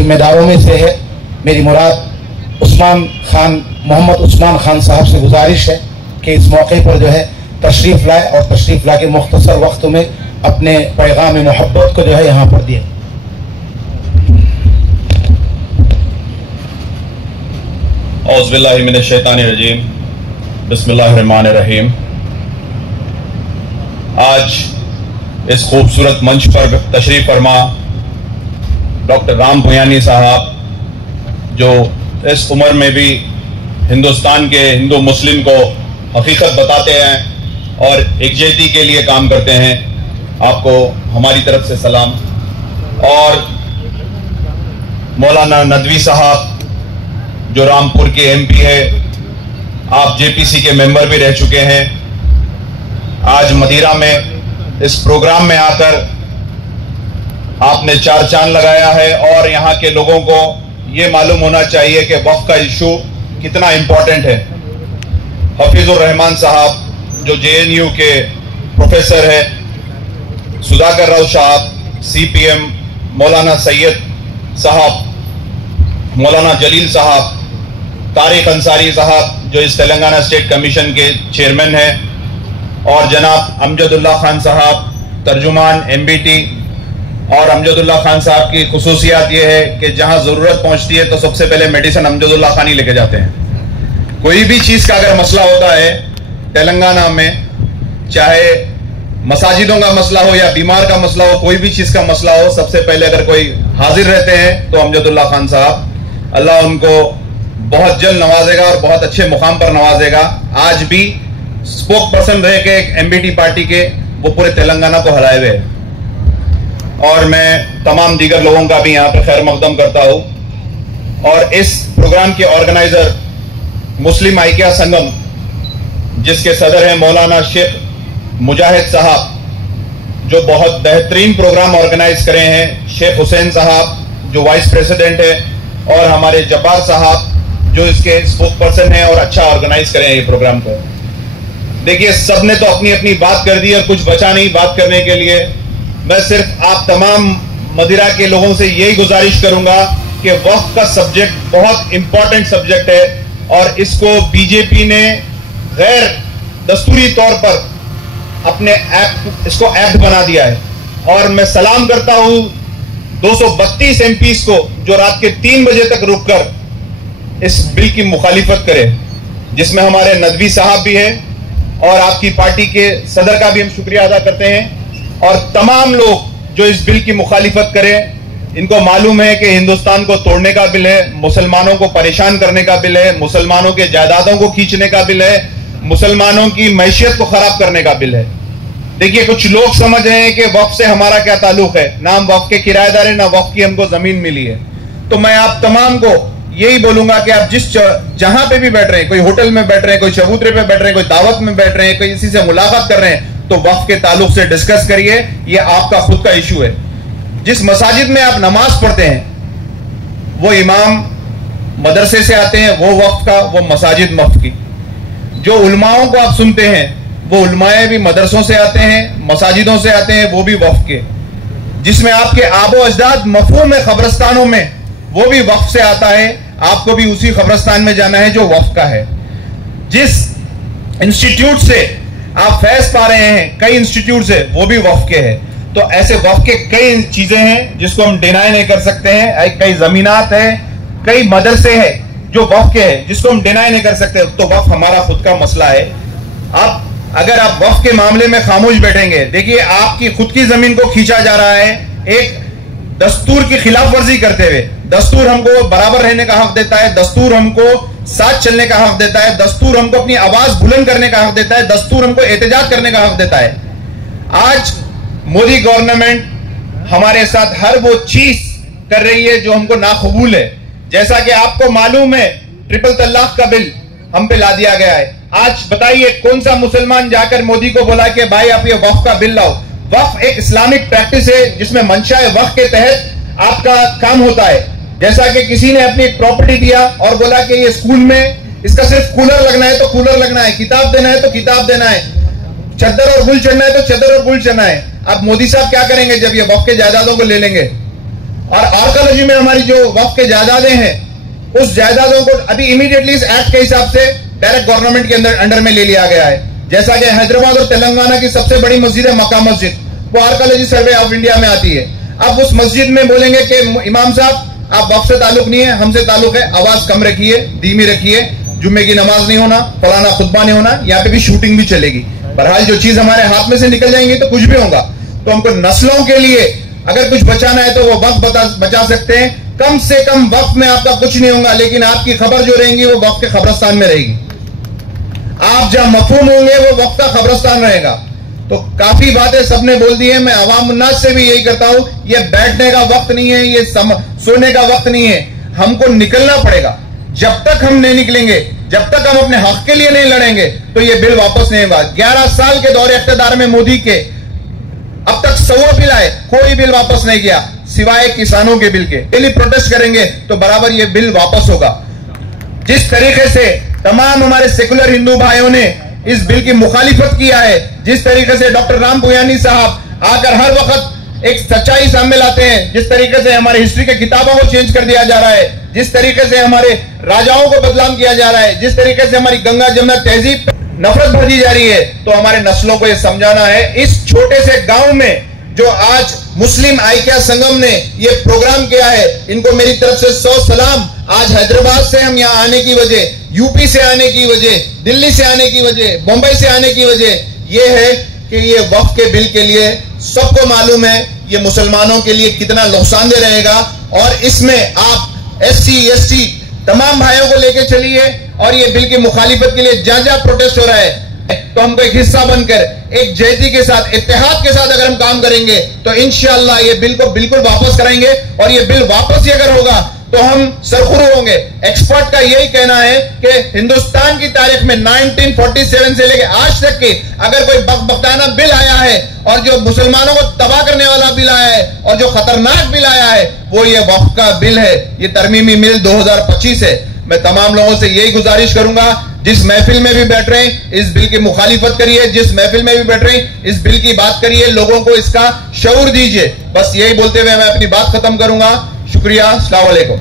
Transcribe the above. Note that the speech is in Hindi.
जिम्मेदारों में से है। मेरी मुराद मोहम्मद उस्मान खान साहब से गुजारिश है कि इस मौके पर जो है तशरीफ़ लाए और तशरीफ़ ला के मुख्तसर वक्त में अपने पैगाम मोहब्बत को जो है यहाँ पर दिए। औज़ु बिल्लाहि मिनश शैतानिर रजीम, बिस्मिल्लाहिर्रहमानिर्रहीम। आज इस खूबसूरत मंच पर तशरीफ़ फरमा डॉक्टर राम भुयानी साहब, जो इस उम्र में भी हिंदुस्तान के हिंदू मुस्लिम को हकीकत बताते हैं और एकजुटती के लिए काम करते हैं, आपको हमारी तरफ से सलाम। और मौलाना नदवी साहब जो रामपुर के एमपी है, आप जेपीसी के मेंबर भी रह चुके हैं, आज मदिरा में इस प्रोग्राम में आकर आपने चार चांद लगाया है और यहाँ के लोगों को ये मालूम होना चाहिए कि वक्फ का इशू कितना इम्पोर्टेंट है। हफीजुर रहमान साहब जो जेएनयू के प्रोफेसर है, सुधाकर राव साहब सीपीएम, मौलाना सैयद साहब, मौलाना जलील साहब, तारिक अंसारी साहब जो इस तेलंगाना स्टेट कमीशन के चेयरमैन हैं, और जनाब अमजदुल्ला खान साहब तर्जुमान एमबीटी। और अमजदुल्ला खान साहब की खुसूसियात ये है कि जहां जरूरत पहुंचती है तो सबसे पहले मेडिसिन अमजदुल्ला खान ही लेके जाते हैं। कोई भी चीज का अगर मसला होता है तेलंगाना में, चाहे मसाजिदों का मसला हो या बीमार का मसला हो, कोई भी चीज का मसला हो, सबसे पहले अगर कोई हाजिर रहते हैं तो अमजदुल्ला खान साहब। अल्लाह उनको बहुत जल्द नवाजेगा और बहुत अच्छे मुकाम पर नवाजेगा। आज भी स्पोक पर्सन रह के एक एमबीटी पार्टी के वो पूरे तेलंगाना को हराए हुए हैं। और मैं तमाम दीगर लोगों का भी यहाँ पे खैर मकदम करता हूँ। और इस प्रोग्राम के ऑर्गेनाइजर मुस्लिम आइकिया संगम, जिसके सदर हैं मौलाना शेख मुजाहिद साहब, जो बहुत बेहतरीन प्रोग्राम ऑर्गेनाइज करे हैं, शेख हुसैन साहब जो वाइस प्रेसिडेंट है, और हमारे जब्बार साहब जो इसके स्पोक पर्सन है और अच्छा ऑर्गेनाइज करे हैं ये प्रोग्राम को। देखिए, सबने तो अपनी अपनी बात कर दी और कुछ बचा नहीं बात करने के लिए। मैं सिर्फ आप तमाम मदिरा के लोगों से यही गुजारिश करूंगा कि वक्फ का सब्जेक्ट बहुत इंपॉर्टेंट सब्जेक्ट है और इसको बीजेपी ने गैर दस्तूरी तौर पर अपने इसको एक्ट बना दिया है। और मैं सलाम करता हूं 232 एमपीज को जो रात के 3 बजे तक रुककर इस बिल की मुखालिफत करे, जिसमें हमारे नदवी साहब भी हैं और आपकी पार्टी के सदर का भी हम शुक्रिया अदा करते हैं। और तमाम लोग जो इस बिल की मुखालिफत करें, इनको मालूम है कि हिंदुस्तान को तोड़ने का बिल है, मुसलमानों को परेशान करने का बिल है, मुसलमानों के जायदादों को खींचने का बिल है, मुसलमानों की मैशियत को खराब करने का बिल है। देखिए, कुछ लोग समझ रहे हैं कि वक्फ से हमारा क्या ताल्लुक है, ना हम वक्फ के किराएदार है, ना वक्फ की हमको जमीन मिली है। तो मैं आप तमाम को यही बोलूंगा कि आप जहां पे भी बैठ रहे हैं, कोई होटल में बैठ रहे हैं, कोई चबूतरे पे बैठ रहे हैं, कोई दावत में बैठ रहे हैं, कोई किसी से मुलाकात कर रहे हैं, तो वक्फ के ताल्लुक से डिस्कस करिए। ये आपका खुद का इशू है। जिस मसाजिद में आप नमाज पढ़ते हैं वो इमाम मदरसे से आते हैं, वो वक्फ का, वो मसाजिद वक्फ की। जो उलमाओं को आप सुनते हैं वो उलमाए भी मदरसों से आते हैं, मसाजिदों से आते हैं, वो भी वक्फ के। जिसमें आपके आबो अजदाद मफहूम है कब्रस्तानों में, वो भी वक्फ से आता है। आपको भी उसी कब्रस्तान में जाना है जो वक्फ का है। जिस इंस्टीट्यूट से आप फैज पा रहे हैं, कई इंस्टीट्यूट से, वो भी वक्फ के हैं। तो ऐसे वक्फ के कई चीजें हैं जिसको हम डिनाई नहीं कर सकते हैं। कई जमीनात है, कई मदरसे हैं जो वक्फ के हैं जिसको हम डिनाई नहीं कर सकते। तो वक्फ हमारा खुद का मसला है। आप अगर आप वक्फ के मामले में खामोश बैठेंगे, देखिए आपकी खुद की जमीन को खींचा जा रहा है एक दस्तूर की खिलाफ वर्जी करते हुए। दस्तूर हमको बराबर रहने का हक देता है, दस्तूर हमको साथ चलने का हक देता है, दस्तूर हमको अपनी आवाज बुलंद करने का हक देता है, दस्तूर हमको एहतजाज करने का हक देता है। आज मोदी गवर्नमेंट हमारे साथ हर वो चीज कर रही है जो हमको नाकबूल है। जैसा कि आपको मालूम है, ट्रिपल तलाक का बिल हम पे ला दिया गया है। आज बताइए कौन सा मुसलमान जाकर मोदी को बोला कि भाई आप ये वक्फ का बिल लाओ। वक्फ एक इस्लामिक प्रैक्टिस है जिसमें मंशा वक्फ के तहत आपका काम होता है। जैसा कि किसी ने अपनी एक प्रॉपर्टी दिया और बोला कि ये स्कूल में इसका सिर्फ कूलर लगना है तो कूलर लगना है, किताब देना है तो किताब देना है, चद्दर और गुल चढ़ना है तो चद्दर और गुल चढ़ना है। अब मोदी साहब क्या करेंगे जब ये वक्फ के जायदादों को ले लेंगे? और आर्कोलॉजी में हमारी जो वक्फ के जायदादें हैं, उस जायदादों को अभी इमीडिएटली इस एक्ट के हिसाब से डायरेक्ट गवर्नमेंट के अंडर में ले लिया गया है। जैसा कि हैदराबाद और तेलंगाना की सबसे बड़ी मस्जिद है मक्का मस्जिद, वो आर्कोलॉजी सर्वे ऑफ इंडिया में आती है। अब उस मस्जिद में बोलेंगे कि इमाम साहब आप वक्फ से ताल्लुक नहीं है, हमसे ताल्लुक है, आवाज कम रखिए, धीमी रखिए, जुम्मे की नमाज नहीं होना, फलाना खुतबा नहीं होना, यहाँ पे भी शूटिंग भी चलेगी। बहरहाल जो चीज हमारे हाथ में से निकल जाएंगी तो कुछ भी होगा। तो हमको नस्लों के लिए अगर कुछ बचाना है तो वो वक्त बचा सकते हैं। कम से कम वक्त में आपका कुछ नहीं होगा, लेकिन आपकी खबर जो रहेंगी वो वक्त के खबरस्तान में रहेगी। आप जहां मफहूम होंगे वो वक्त का खबरस्तान रहेगा। तो काफी बातें सबने बोल दी है। मैं अवाम उन्नास से भी यही करता हूं, ये बैठने का वक्त नहीं है, ये सोने का वक्त नहीं है। हमको निकलना पड़ेगा। जब तक हम नहीं निकलेंगे, जब तक हम अपने हक के लिए नहीं लड़ेंगे, तो ये बिल वापस नहीं होगा। 11 साल के दौरे इख्तियार में मोदी के अब तक 100 बिल आए, कोई बिल वापस नहीं किया सिवाय किसानों के बिल के। डेली प्रोटेस्ट करेंगे तो बराबर ये बिल वापस होगा। जिस तरीके से तमाम हमारे सेकुलर हिंदू भाइयों ने इस बिल की मुखालिफत किया है, जिस तरीके से डॉक्टर राम पुयानी साहब आकर हर वक्त एक सच्चाई सामने लाते हैं, जिस तरीके से हमारे हिस्ट्री के किताबों को चेंज कर दिया जा रहा है, जिस तरीके से हमारे राजाओं को बदनाम किया जा रहा है, जिस तरीके से हमारी गंगा जमुना तहजीब नफरत भरी जा रही है, तो हमारे नस्लों को यह समझाना है। इस छोटे से गांव में जो आज मुस्लिम आइक्या संगम ने ये प्रोग्राम किया है, इनको मेरी तरफ से 100 सलाम। आज हैदराबाद से हम यहाँ आने की वजह, यूपी से आने की वजह, दिल्ली से आने की वजह, मुंबई से आने की वजह ये है कि ये वक्फ के बिल के लिए सबको मालूम है ये मुसलमानों के लिए कितना नुकसानदेह रहेगा। और इसमें आप SC ST तमाम भाइयों को लेकर चलिए और ये बिल की मुखालिफत के लिए जहां जहां प्रोटेस्ट हो रहा है, तो हमको एक हिस्सा बनकर एक जहदी के साथ, इत्तेहाद के साथ अगर हम काम करेंगे तो इंशाअल्लाह ये बिल को बिल्कुल वापस कराएंगे। और ये बिल वापस ही अगर होगा तो हम सरखुरू होंगे। एक्सपर्ट का यही कहना है कि हिंदुस्तान की तारीख में 1947 से लेकर आज तक के अगर कोई बकबकताना बिल आया है और जो मुसलमानों को तबाह करने वाला बिल आया है और जो खतरनाक बिल आया है, वो ये वक्फ का बिल है, ये तरमीमी बिल 2025 है। मैं तमाम लोगों से यही गुजारिश करूंगा, जिस महफिल में भी बैठ रहे हैं इस बिल की मुखालिफत करिए, जिस महफिल में भी बैठ रहे हैं इस बिल की बात करिए, लोगों को इसका शऊर दीजिए। बस यही बोलते हुए मैं अपनी बात खत्म करूंगा। शुक्रिया, अस्सलाम वालेकुम।